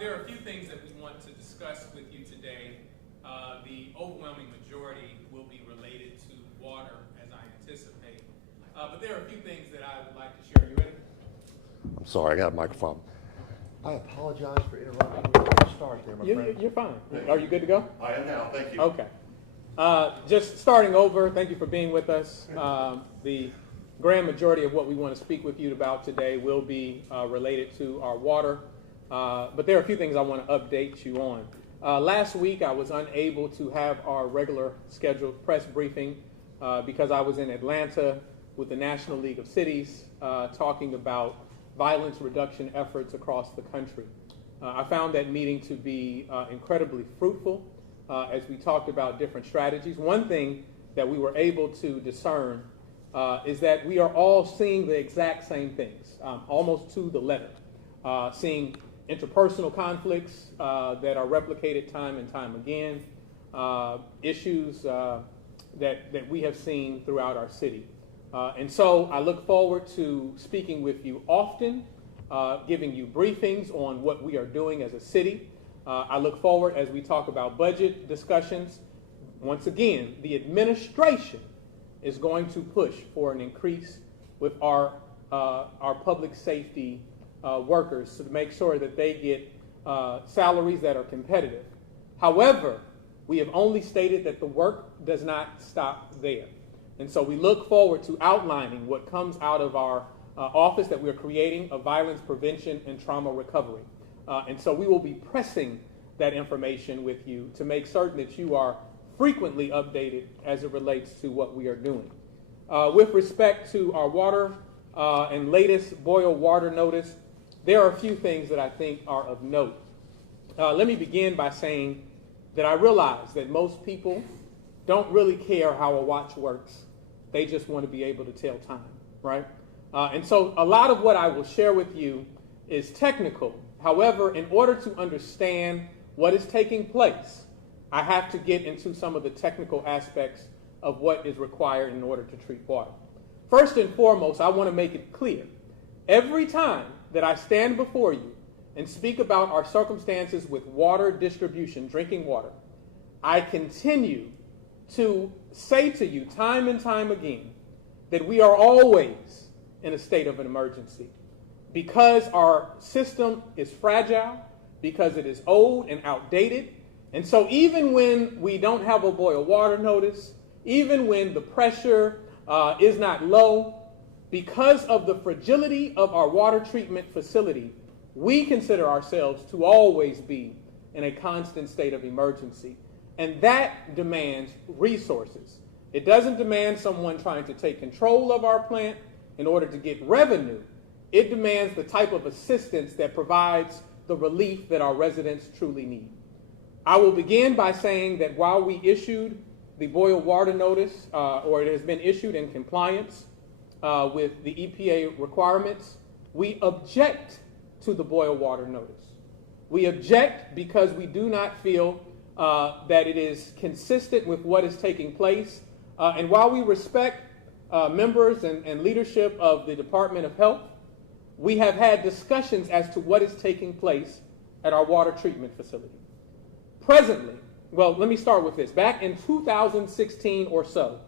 There are a few things that we want to discuss with you today. The overwhelming majority will be related to water, as I anticipate. But there are a few things that I would like to share. You ready? I'm sorry, I got a microphone. I apologize for interrupting you at the start there, my friend. You're fine. Are you good to go? I am now, thank you. Okay. Just starting over, thank you for being with us. The grand majority of what we want to speak with you about today will be related to our water. But there are a few things I want to update you on. Last week, I was unable to have our regular scheduled press briefing because I was in Atlanta with the National League of Cities talking about violence reduction efforts across the country. I found that meeting to be incredibly fruitful as we talked about different strategies. One thing that we were able to discern is that we are all seeing the exact same things, almost to the letter, seeing interpersonal conflicts that are replicated time and time again, issues that we have seen throughout our city. And so I look forward to speaking with you often, giving you briefings on what we are doing as a city. I look forward as we talk about budget discussions. Once again, the administration is going to push for an increase with our public safety workers to make sure that they get salaries that are competitive. However, we have only stated that the work does not stop there. And so we look forward to outlining what comes out of our office that we're creating of violence prevention and trauma recovery. And so we will be pressing that information with you to make certain that you are frequently updated as it relates to what we are doing. With respect to our water and latest boil water notice, there are a few things that I think are of note. Let me begin by saying that I realize that most people don't really care how a watch works. They just want to be able to tell time, right? And so a lot of what I will share with you is technical. However, in order to understand what is taking place, I have to get into some of the technical aspects of what is required in order to treat water. First and foremost, I want to make it clear. Every time that I stand before you and speak about our circumstances with water distribution, drinking water, I continue to say to you time and time again that we are always in a state of an emergency because our system is fragile, because it is old and outdated. And so even when we don't have a boil water notice, even when the pressure is not low, because of the fragility of our water treatment facility, we consider ourselves to always be in a constant state of emergency. And that demands resources. It doesn't demand someone trying to take control of our plant in order to get revenue. It demands the type of assistance that provides the relief that our residents truly need. I will begin by saying that while we issued the boil water notice, or it has been issued in compliance with the EPA requirements, we object to the boil water notice. We object because we do not feel that it is consistent with what is taking place. And while we respect members and leadership of the Department of Health, we have had discussions as to what is taking place at our water treatment facility. Presently, well, let me start with this. Back in 2016 or so,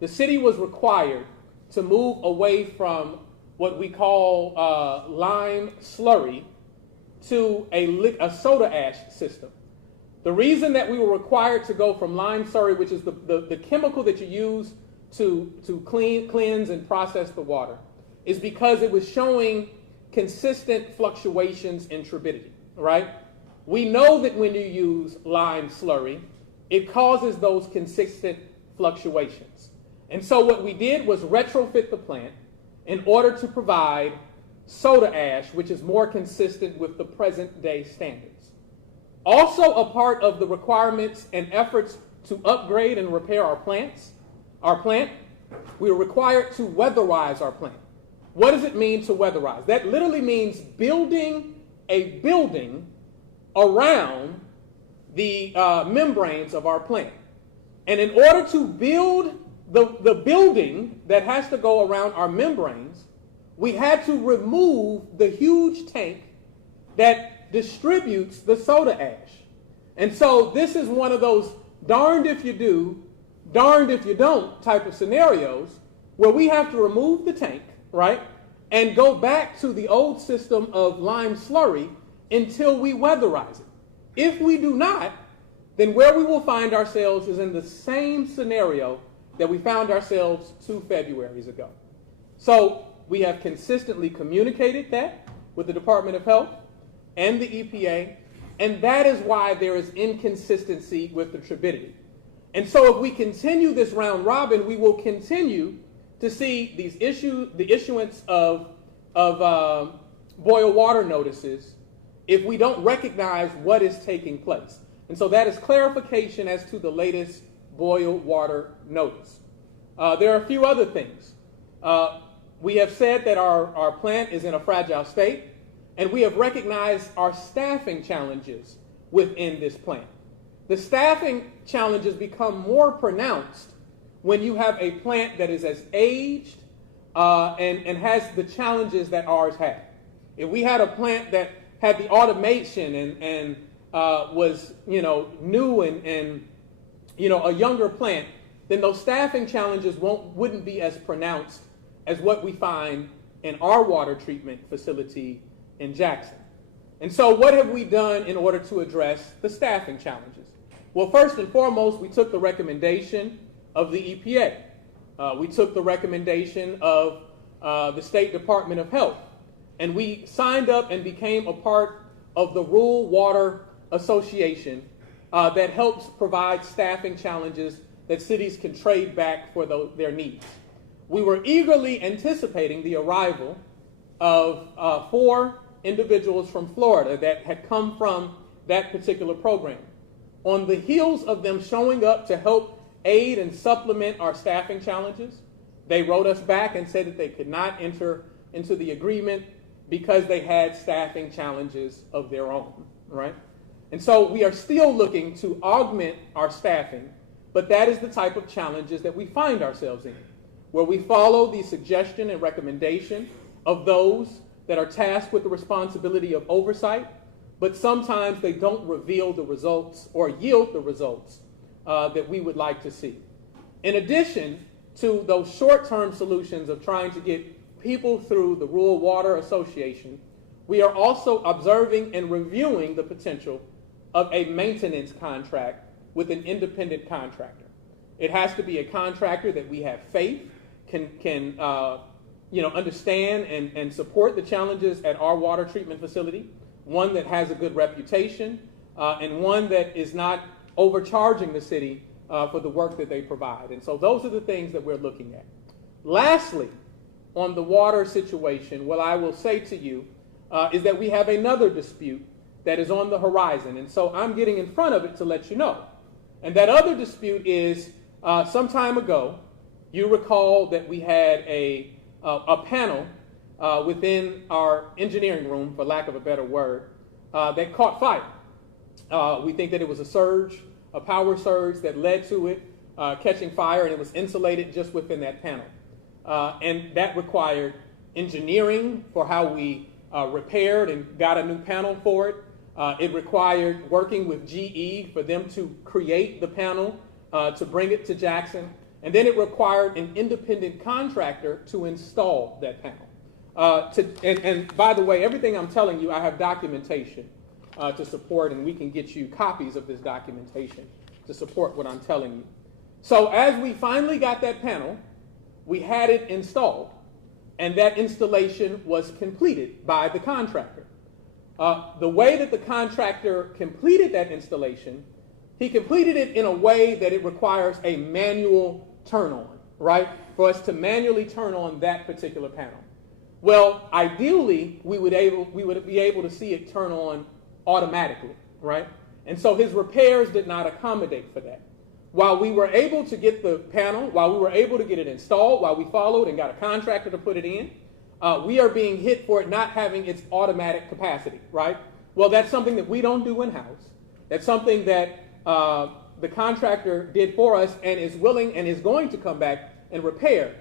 the city was required to move away from what we call lime slurry to a soda ash system. The reason that we were required to go from lime slurry, which is the chemical that you use to cleanse and process the water, is because it was showing consistent fluctuations in turbidity, right? We know that when you use lime slurry, it causes those consistent fluctuations. And so what we did was retrofit the plant in order to provide soda ash, which is more consistent with the present day standards. Also a part of the requirements and efforts to upgrade and repair our plant, we were required to weatherize our plant. What does it mean to weatherize? That literally means building a building around the membranes of our plant. And in order to build the building that has to go around our membranes, we had to remove the huge tank that that distributes the soda ash. And so this is one of those darned if you do, darned if you don't type of scenarios where we have to remove the tank, right, and go back to the old system of lime slurry until we weatherize it. If we do not, then where we will find ourselves is in the same scenario that we found ourselves 2 Februaries ago. So we have consistently communicated that with the Department of Health and the EPA, and that is why there is inconsistency with the turbidity. And so if we continue this round robin, we will continue to see the issuance of boil water notices if we don't recognize what is taking place. And so that is clarification as to the latest boil water notice. There are a few other things. We have said that our plant is in a fragile state, and we have recognized our staffing challenges within this plant. The staffing challenges become more pronounced when you have a plant that is as aged and has the challenges that ours had. If we had a plant that had the automation and was new and a younger plant, then those staffing challenges wouldn't be as pronounced as what we find in our water treatment facility in Jackson. And so what have we done in order to address the staffing challenges? Well, first and foremost, we took the recommendation of the EPA. We took the recommendation of the State Department of Health, and we signed up and became a part of the Rural Water Association that helps provide staffing challenges that cities can trade back for their needs. We were eagerly anticipating the arrival of 4 individuals from Florida that had come from that particular program. On the heels of them showing up to help aid and supplement our staffing challenges, they wrote us back and said that they could not enter into the agreement because they had staffing challenges of their own, right? And so we are still looking to augment our staffing, but that is the type of challenges that we find ourselves in, where we follow the suggestion and recommendation of those that are tasked with the responsibility of oversight, but sometimes they don't reveal the results or yield the results that we would like to see. In addition to those short-term solutions of trying to get people through the Rural Water Association, we are also observing and reviewing the potential of a maintenance contract with an independent contractor. It has to be a contractor that we have faith can understand and support the challenges at our water treatment facility, one that has a good reputation, and one that is not overcharging the city for the work that they provide. And so those are the things that we're looking at. Lastly, on the water situation, what I will say to you is that we have another dispute that is on the horizon. And so I'm getting in front of it to let you know. And that other dispute is some time ago, you recall that we had a panel within our engineering room, for lack of a better word, that caught fire. We think that it was a power surge that led to it catching fire, and it was insulated just within that panel. And that required engineering for how we repaired and got a new panel for it. It required working with GE for them to create the panel to bring it to Jackson. And then it required an independent contractor to install that panel. And by the way, everything I'm telling you, I have documentation to support, and we can get you copies of this documentation to support what I'm telling you. So as we finally got that panel, we had it installed, and that installation was completed by the contractor. The way that the contractor completed that installation, he completed it in a way that it requires a manual turn on, right? For us to manually turn on that particular panel. Well, ideally, we would be able to see it turn on automatically, right? And so his repairs did not accommodate for that. While we were able to get the panel, while we were able to get it installed, while we followed and got a contractor to put it in, we are being hit for it not having its automatic capacity, right? Well, that's something that we don't do in-house. That's something that the contractor did for us and is willing and is going to come back and repair.